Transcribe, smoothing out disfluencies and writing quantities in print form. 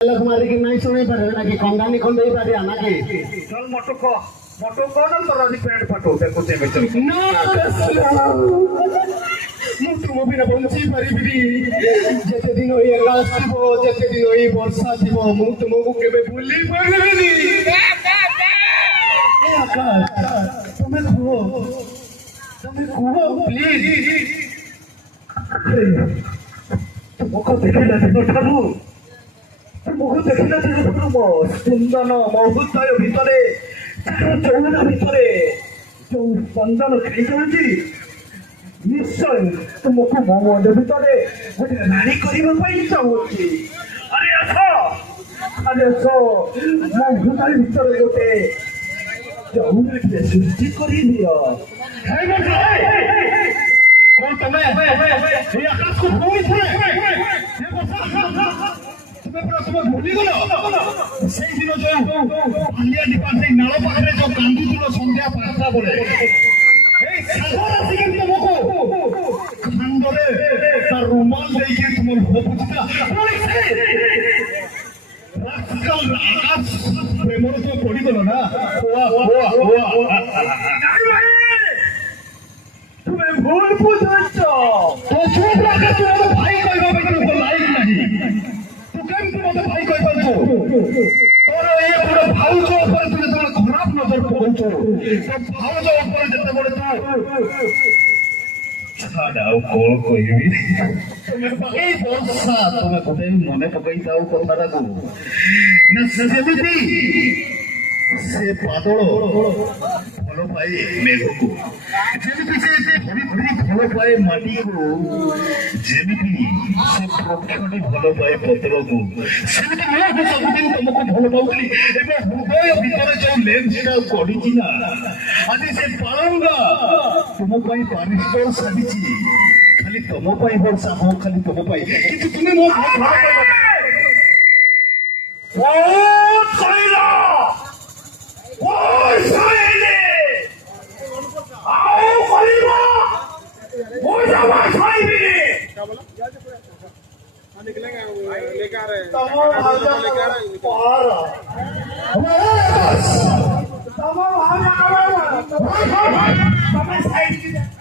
लोग मारी की नहीं सुनी पर ना कि कंगानी खोल दे पारी आना के चल मोटो को ना तो राजी पैंट फटो देखो ते में चल ना मुझे वो भी ना बोलची पारी भी जैसे दिन होई अगस्त थी जैसे दिन होई वर्षा थी मुझे तुमको के बे भूली पड़नी ए आकाश तुम्हें खो प्लीज तुमको देखना दिनो ठारू तुमको देखना दिनो मो सुंदर महोदय भितरे चौरा भितरे जो स्पंदन खाई जाऊँगी निश्चय तुमको मो मन भितरे गोटे नारी करने चाहूँगी अरे आस मो हृदय भितर गोटे चौराटे सृष्टि कर दियो कौन तुम्हें ये आकाश को भूल तुम्हें भूली गल से दिन जो बालिया निपा से नाल पाखे जो कांदुल सन्ध्या 5टा बोले तुमको खंडरे तार रुमाल देके तुम बुझता आकाश प्रेम तो पड़ी गल ना तुम्हें भूल बुझ तो चुप रखे तुम भाई कहवा लाइक नहीं मत भाई कह पारछो तोर ये पूरा भाउज ऊपर तू जब खराब नजर पड़छो तो भाउज ऊपर जते बड़े तू छाड़ाओ कोल कहबी तुमे ए वर्षा तुमे कोते मने पकई ताऊ कथाटा को ना सेमिति से पादळ भलो पाए मेघ को जेमिति से धरी भलो पाए माटी को जेमिति से प्रक्षणी भलो पाए पत्र को सेमिति मैं सबदिन तुमको भलो पाउली एबे हृदय भीतर जो लेंसटा कडिची ना आदि से पालंगा तुम पई पारिस्टर साबिची खाली तुम पई वर्षा हो खाली तुम पई किंतु तुमे मो भलो ओ सैला ओए सैले आओ खलीफा वो जावा साहिबी निकलेंगे लेके आ रहे हैं तमाम हाजा लेके आ रहे हैं पार तमाम हाजा तमाम साइड